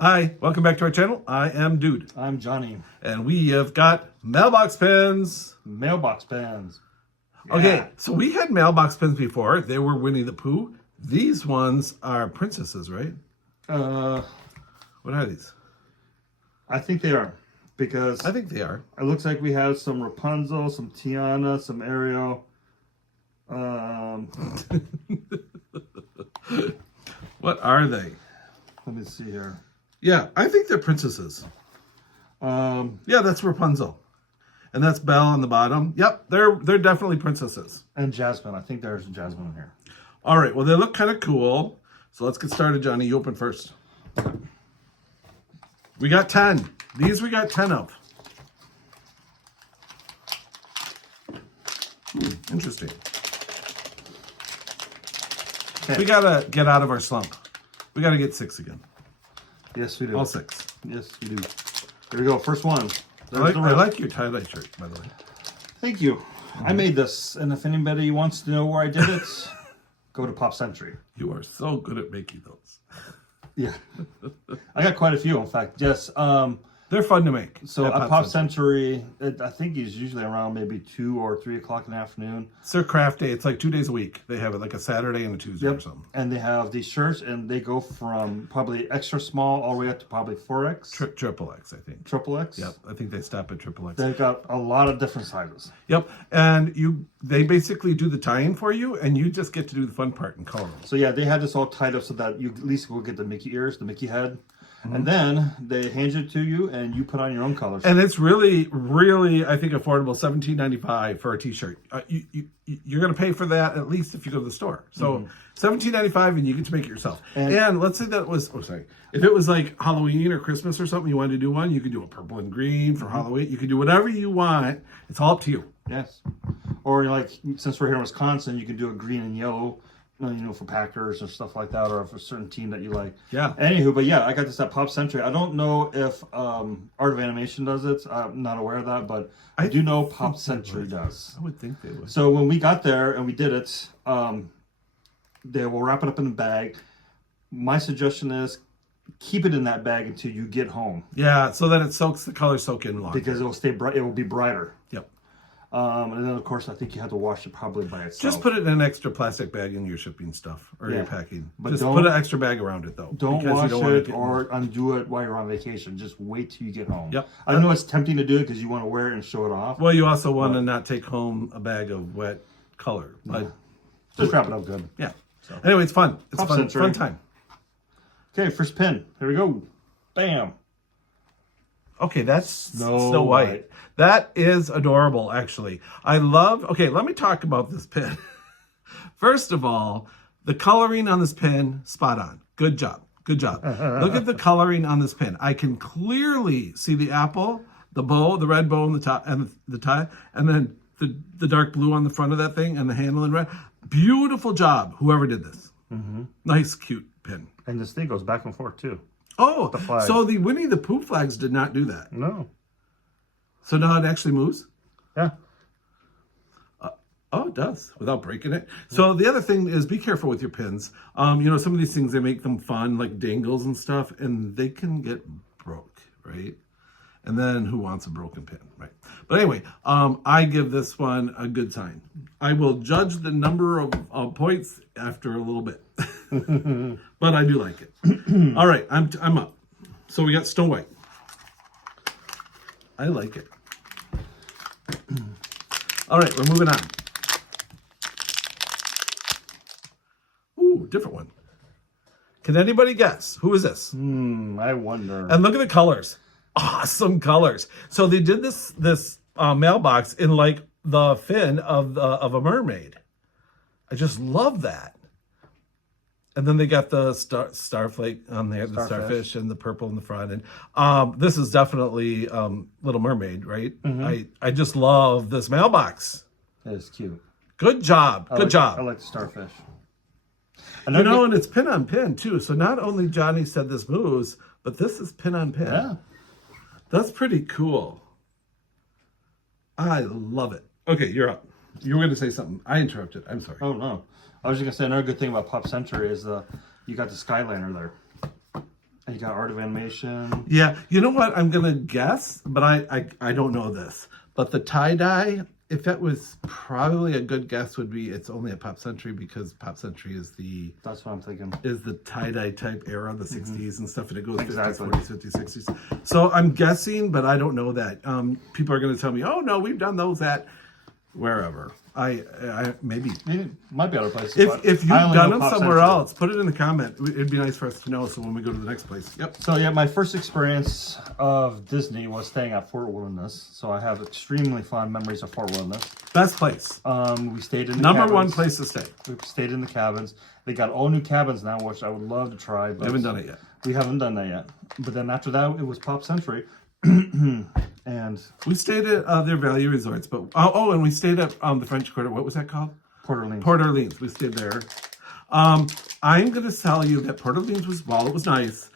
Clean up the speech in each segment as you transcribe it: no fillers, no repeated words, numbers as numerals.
Hi, welcome back to our channel. I am Dude. I'm Johnny. And we have got mailbox pins. Mailbox pins. Yeah. Okay, so we had mailbox pins before. They were Winnie the Pooh. These ones are princesses, right? What are these? I think they are. Because I think they are. It looks like we have some Rapunzel, some Tiana, some Ariel. What are they? Let me see here. Yeah, I think they're princesses. Yeah, that's Rapunzel. And that's Belle on the bottom. Yep, they're definitely princesses. And Jasmine. I think there's Jasmine in here. All right, well, they look kind of cool. So let's get started, Johnny. You open first. We got 10. These we got 10 of. Interesting. Okay. We got to get out of our slump. We got to get 6 again. Yes, we do. All 6. Yes, we do. Here we go. First one. I like your tie-dye shirt, by the way. Thank you. I made this, and if anybody wants to know where I did it, go to Pop Century. You are so good at making those. Yeah. I got quite a few, in fact. Yes. They're fun to make. So at Pop Century, I think it's usually around maybe 2 or 3 o'clock in the afternoon. It's their craft day. It's like 2 days a week. They have it like a Saturday and a Tuesday or something. And they have these shirts, and they go from probably extra small all the way up to probably 4X. Triple X, I think. Triple X? Yep, I think they stop at Triple X. They've got a lot of different sizes. Yep, and they basically do the tie-in for you, and you just get to do the fun part and color them. So yeah, they had this all tied up so that you at least will get the Mickey ears, the Mickey head. And then they hand it to you, and you put on your own colors. And it's really, really, I think, affordable. $17.95 for a T-shirt. You're going to pay for that at least if you go to the store. So $17.95, and you get to make it yourself. And let's say that was, if it was like Halloween or Christmas or something, you wanted to do one, you could do a purple and green for Halloween. You can do whatever you want. It's all up to you. Yes. Or like, since we're here in Wisconsin, you can do a green and yellow. For Packers or stuff like that, or for a certain team that you like. Yeah. Anywho, but yeah, I got this at Pop Century. I don't know if Art of Animation does it. I'm not aware of that, but I do know Pop Century does. I would think they would. So when we got there and we did it, they will wrap it up in a bag. My suggestion is keep it in that bag until you get home. Yeah, so that the colors soak in longer. Because it will stay bright. It will be brighter. Yep. And then, of course, I think you have to wash it probably by itself. Just put it in an extra plastic bag in your shipping stuff or your packing. But just put an extra bag around it, though. Don't wash it or undo it while you're on vacation. Just wait till you get home. Yep. I know it's tempting to do it because you want to wear it and show it off. Well, you also want to not take home a bag of wet color. But just wrap it up good. Yeah. So. Anyway, it's fun. It's fun time. Okay, first pin. Here we go. Bam. Okay, that's Snow White. That is adorable, actually. I love... Okay, let me talk about this pin. First of all, the coloring on this pin, spot on. Good job. Good job. Look at the coloring on this pin. I can clearly see the apple, the bow, the red bow on the top, and the tie, and then the dark blue on the front of that thing, and the handle in red. Beautiful job, whoever did this. Nice, cute pin. And this thing goes back and forth, too. Oh, so the Winnie the Pooh flags did not do that. No. So now it actually moves? Yeah. Oh, it does, without breaking it. So the other thing is be careful with your pins. Some of these things, they make them fun, like dangles and stuff, and they can get broke, right? And then who wants a broken pin, right? But anyway, I give this one a good sign. I will judge the number of points after a little bit. But I do like it. All right, I'm up. So we got Snow White. I like it. All right, we're moving on. Ooh, different one. Can anybody guess? Who is this? I wonder. And look at the colors. Awesome colors. So they did this mailbox in like the fin of a mermaid. I just love that. And then they got the starflake on there, the starfish, and the purple in the front. And this is definitely Little Mermaid, right? I just love this mailbox. That is cute. Good job. Good job. I like the starfish. And it's pin on pin too. So not only Johnny said this moves, but this is pin on pin. Yeah. That's pretty cool. I love it. Okay, you're up. You were going to say something. I interrupted. I'm sorry. Oh, no. I was just going to say another good thing about Pop Century is you got the Skyliner there. And you got Art of Animation. Yeah, you know what? I'm gonna guess, but I don't know this. But the tie-dye, if it was probably a good guess, would be it's only at Pop Century because Pop Century is the That's what I'm thinking. is the tie-dye type era, the 60s and stuff, and it goes Exactly. 50s, 40s, 50s, 60s. So I'm guessing, but I don't know that. People are gonna tell me, oh no, we've done those at wherever. I maybe. Maybe might be other places. but If you've I only done know them Pop somewhere Century. else, put it in the comment. It'd be nice for us to know. So when we go to the next place, yep. So yeah, my first experience of Disney was staying at Fort Wilderness. So I have extremely fond memories of Fort Wilderness. Best place. We stayed in the Number cabins. one place to stay. We stayed in the cabins. They got all new cabins now, which I would love to try. But We haven't done it yet. We haven't done that yet. But then after that, it was Pop Century. And We stayed at their value resorts, but and we stayed at the French Quarter. What was that called? Port Orleans. Port Orleans. We stayed there. I'm going to tell you that Port Orleans was, while it was nice,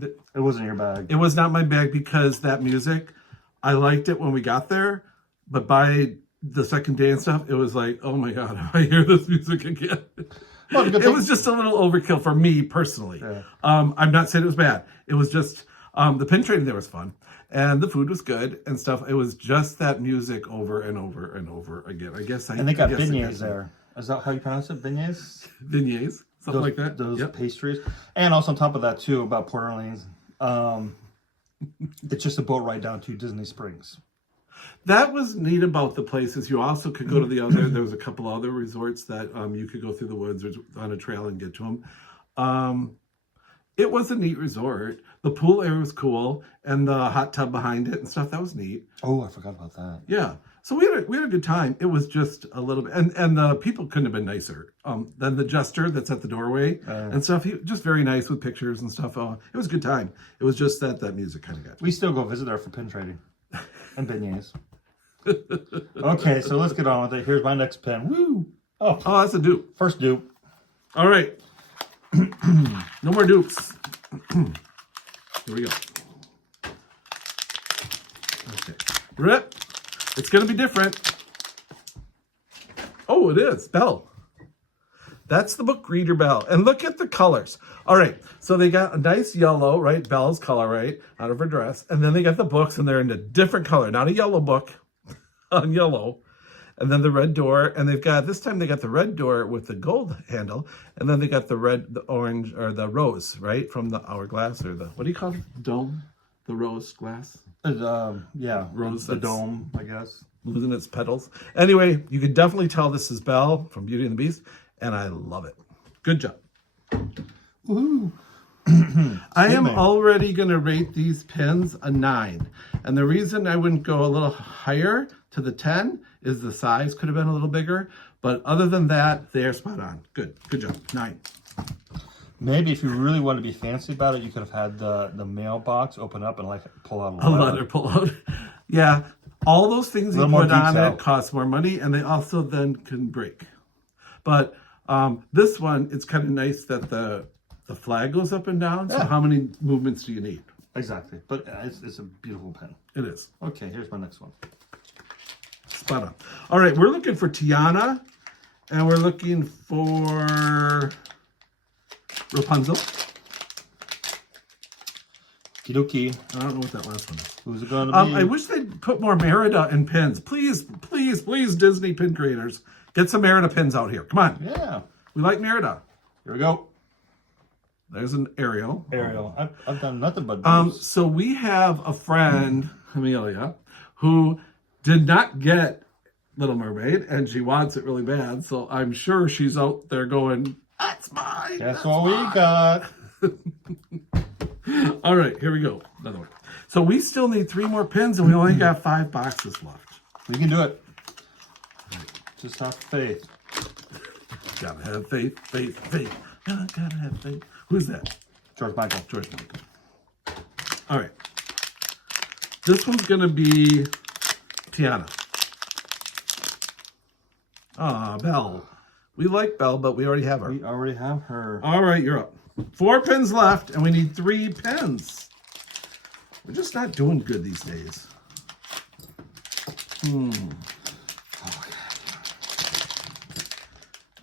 It wasn't your bag. it was not my bag because that music, I liked it when we got there, but by the second day and stuff, it was like, oh my God, if I hear this music again. Well, It was just a little overkill for me personally. Yeah. I'm not saying it was bad. It was just the pin trading there was fun, and the food was good and stuff. It was just that music over and over and over again. I guess. And they got I guess beignets there. Is that how you pronounce it? Beignets? Beignets, something like that. Those Yep. pastries. And also on top of that too, about Port Orleans, it's just a boat ride down to Disney Springs. That was neat about the places. You also could go to the other. There was a couple other resorts that you could go through the woods or on a trail and get to them. It was a neat resort. The pool area was cool, and the hot tub behind it and stuff. That was neat. Oh, I forgot about that. Yeah. So we had a good time. It was just a little bit, and the people couldn't have been nicer. Than the jester that's at the doorway and stuff. He just very nice with pictures and stuff. It was a good time. It was just that music kind of got. We still go visit there for pin trading and beignets. Okay, so let's get on with it. Here's my next pin. Woo! Oh, Oh, that's a dupe. first dupe. All right. No more dupes. Here we go. Okay. Rip. It's going to be different. Oh, it is. Belle. That's the book reader Belle. And look at the colors. All right. So they got a nice yellow, right? Belle's color, right? Out of her dress. And then they got the books and they're in a different color. Not a yellow book on yellow. And then the red door. And they've got, this time they got the red door with the gold handle. And then they got the red, the orange, or the rose, right? From the hourglass or the, what do you call it? Dome? The rose glass? Yeah, Rose, the that's- dome, I guess. Losing its petals. Anyway, you can definitely tell this is Belle from Beauty and the Beast, and I love it. Good job. Woohoo! I am man. already going to rate these pins a 9. And the reason I wouldn't go a little higher to the 10 is the size could have been a little bigger. But other than that, they're spot on. Good. Good job. 9. Maybe if you really want to be fancy about it, you could have had the mailbox open up and like pull out A letter pull out. Yeah. All those things you little more put on detail. it cost more money, and they also then can break. But this one, it's kind of nice that the flag goes up and down. So Yeah. how many movements do you need? Exactly, but it's a beautiful pen. It is. Okay, here's my next one. Spot on. All right, we're looking for Tiana, and we're looking for Rapunzel. Kidoki, I don't know what that last one is. who's it going to be? I wish they'd put more Merida in pins. Please, please, please, Disney pin creators, get some Merida pins out here. Come on. Yeah, We like Merida. here we go. There's an Ariel. Ariel. I've done nothing but So we have a friend, Amelia, who did not get Little Mermaid, and she wants it really bad. So I'm sure she's out there going, that's mine. That's what we got. All right, here we go. Another one. So we still need 3 more pins, and we only got 5 boxes left. We can do it. Just have faith. Gotta have faith, faith, faith. Gotta have faith. Who's that? George Michael. George Michael. All right. This one's gonna be Tiana. Ah, Belle. We like Belle, but we already have her. We already have her. All right, you're up. 4 pins left, and we need 3 pins. We're just not doing good these days.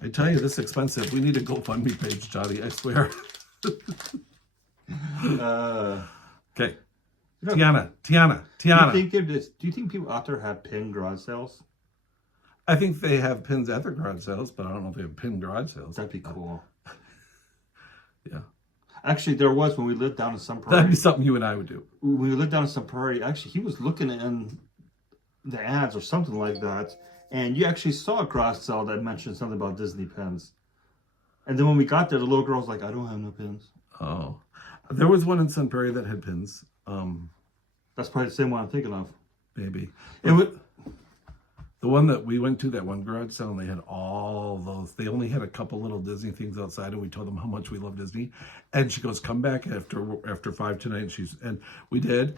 I tell you, this is expensive. We need a GoFundMe page, Johnny. I swear. Okay. You know, Tiana. Do you think people out there have pin garage sales? I think they have pins at their garage sales, but I don't know if they have pin garage sales. That'd be cool. Yeah. Actually, there was when we lived down in Sun Prairie. That'd be something you and I would do. When we lived down in Sun Prairie, actually, he was looking in the ads or something like that, and you actually saw a garage sale that mentioned something about Disney pins. And then when we got there, the little girl was like, "I don't have no pins." Oh, there was one in Sun Prairie that had pins. That's probably the same one I'm thinking of. Maybe it would. The one that we went to, that one garage sale, and they had all those. They only had a couple little Disney things outside, and we told them how much we love Disney. And she goes, "Come back after 5 tonight." And we did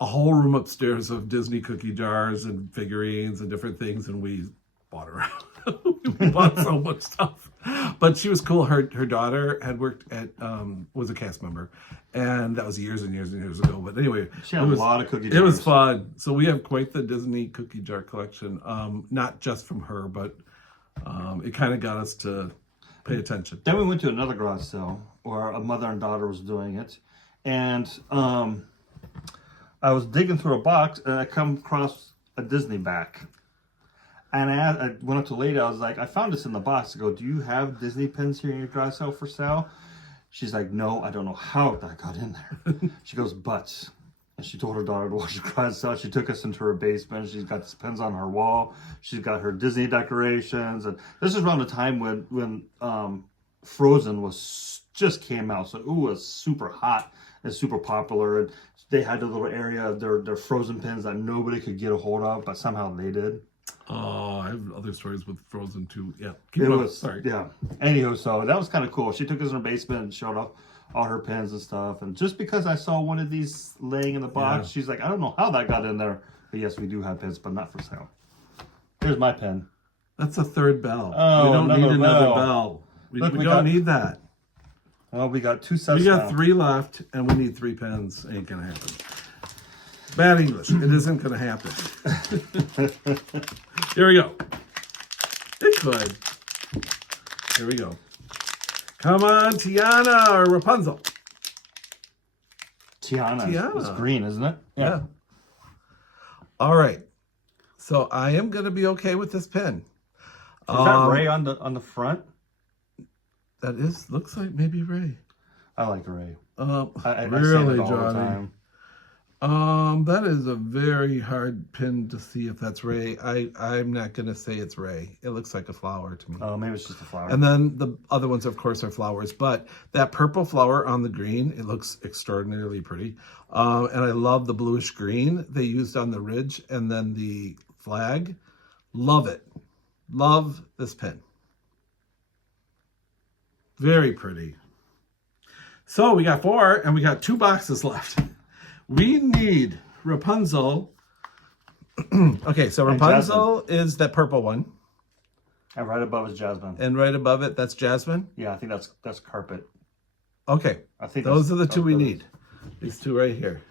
a whole room upstairs of Disney cookie jars and figurines and different things, and we bought her out. We bought so much stuff. But she was cool. Her daughter had worked at was a cast member, and that was years and years and years ago. But anyway, she had a lot of cookie jars. It was fun. So we have quite the Disney cookie jar collection. Not just from her, but it kind of got us to pay attention. Then we went to another garage sale where a mother and daughter was doing it, and I was digging through a box and I come across a Disney back. And I went up to Lady. I was like, "I found this in the box." I go, "Do you have Disney pins here in your garage sale for sale?" She's like, "No, I don't know how that got in there." She goes, "But," and she told her daughter to watch the garage sale. She took us into her basement. She's got these pins on her wall. She's got her Disney decorations. And this is around the time when Frozen was just came out. So it was super hot and super popular. And they had a little area of their Frozen pins that nobody could get a hold of, but somehow they did. Oh, I have other stories with Frozen too. Yeah, Sorry. Yeah. Anywho, so that was kind of cool. She took us in her basement and showed off all her pens and stuff. And just because I saw one of these laying in the box, she's like, "I don't know how that got in there." But yes, we do have pens, but not for sale. Here's my pen. That's a third bell. Oh, we don't need another bell. bell. We Look, don't need that. Well, we got 2 sets. We got now. 3 left, and we need 3 pens. Ain't gonna happen. Bad English. It isn't gonna happen. Here we go. It could. Here we go. Come on, Tiana or Rapunzel. Tiana. It's green, isn't it? Yeah. All right. So I am gonna be okay with this pen. Is that Ray on the front? That looks like maybe Ray. I like Ray. I say really, that all the Johnny. time. That is a very hard pin to see if that's Ray. I'm not going to say it's Ray. It looks like a flower to me. Oh, maybe it's just a flower. And then the other ones, of course, are flowers. But that purple flower on the green, it looks extraordinarily pretty. And I love the bluish green they used on the ridge and then the flag. Love it. Love this pin. Very pretty. So we got 4 and we got 2 boxes left. We need Rapunzel. Okay, so Rapunzel is that purple one. And right above is Jasmine. And right above it, that's Jasmine? Yeah, I think that's carpet. Okay, I think those are the 2 we need. These 2 right here.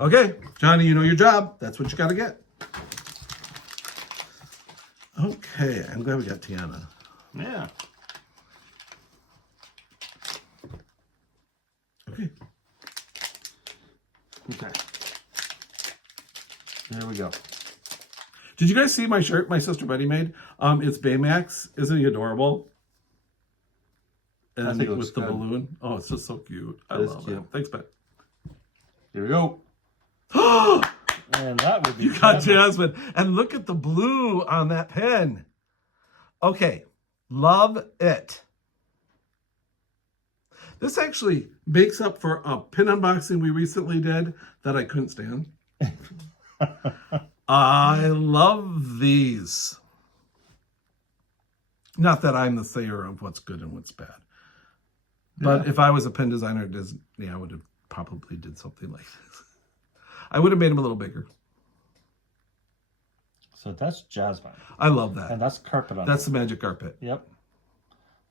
Okay, Johnny, you know your job. That's what you got to get. Okay, I'm glad we got Tiana. Yeah. Okay. Okay. There we go. Did you guys see my shirt my sister Betty made? It's Baymax. Isn't he adorable? And I think it looks with the good. balloon. Oh, it's just so cute. I It is love cute. it. Thanks, Bet. Here we go. And that would be You got Jasmine. And look at the blue on that pen. Okay. Love it. This actually makes up for a pin unboxing we recently did that I couldn't stand. I love these. Not that I'm the sayer of what's good and what's bad. But if I was a pen designer at Disney, I would have probably did something like this. I would have made them a little bigger. So that's Jasmine. I love that. And that's carpet on That's the magic carpet. Yep.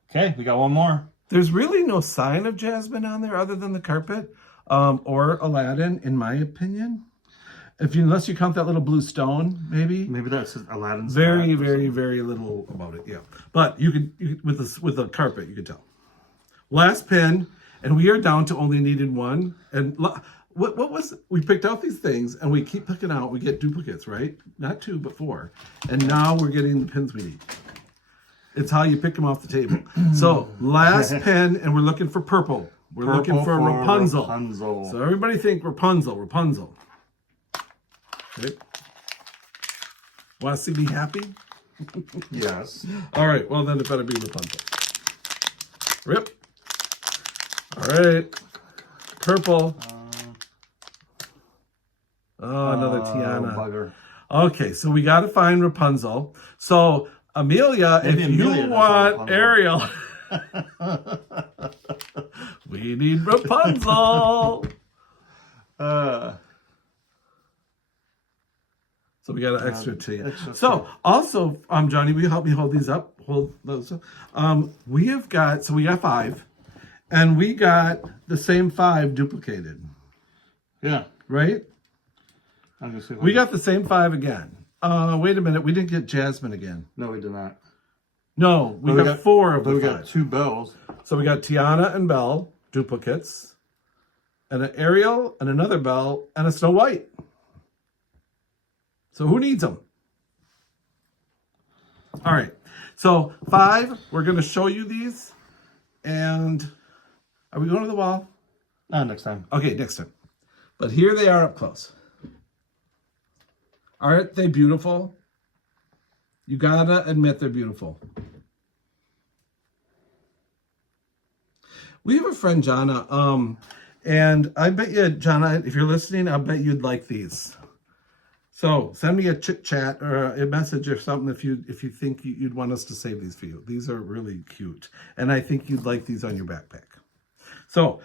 Okay, we got one more. There's really no sign of Jasmine on there other than the carpet or Aladdin, in my opinion. Unless you count that little blue stone, maybe. Maybe that's Aladdin's. Very very little about it. Yeah, but you could with the carpet, you could tell. Last pin, and we are down to only needed one. And what was, we picked out these things, and we keep picking out, we get duplicates, right? Not 2, but 4. And now we're getting the pins we need. It's how you pick them off the table. So last pin, and we're looking for purple. We're looking for Rapunzel. So everybody think Rapunzel. Okay. Want to see me happy? Yes. All right. Well, then it better be Rapunzel. Rip. All right. Purple. Oh, another Tiana. Bugger. Okay, so we got to find Rapunzel. So Amelia, Maybe if Amelia you does want Rapunzel. Ariel, we need Rapunzel. So we got an extra T. So also, Johnny, will you help me hold these up? Hold those up. We got 5, and we got the same 5 duplicated. Yeah. Right? I'm gonna see if We got the same 5 again. Wait a minute, we didn't get Jasmine again. No, we did not. No, we got 4 of but the we 5. got 2 bells. So we got Tiana and Belle, duplicates, and an Ariel, and another Belle, and a Snow White. So who needs them? All right. So 5, we're going to show you these. And are we going to the wall? Next time. Okay, next time. But here they are up close. Aren't they beautiful? You gotta admit they're beautiful. We have a friend, Jonna, and I bet you, Jonna, if you're listening, I bet you'd like these. So send me a chit chat or a message or something if you think you'd want us to save these for you. These are really cute, and I think you'd like these on your backpack. So,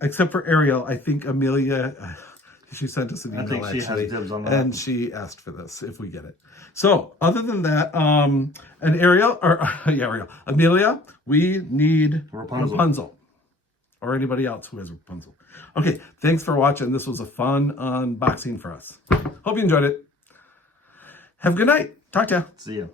except for Ariel, I think Amelia, she sent us an email, I think she actually, has dibs on that. and she asked for this if we get it. So, other than that, and Ariel, or yeah, Ariel, Amelia, we need Rapunzel. Or anybody else who has Rapunzel. Okay, thanks for watching. This was a fun unboxing for us. Hope you enjoyed it. Have a good night. Talk to you. See you.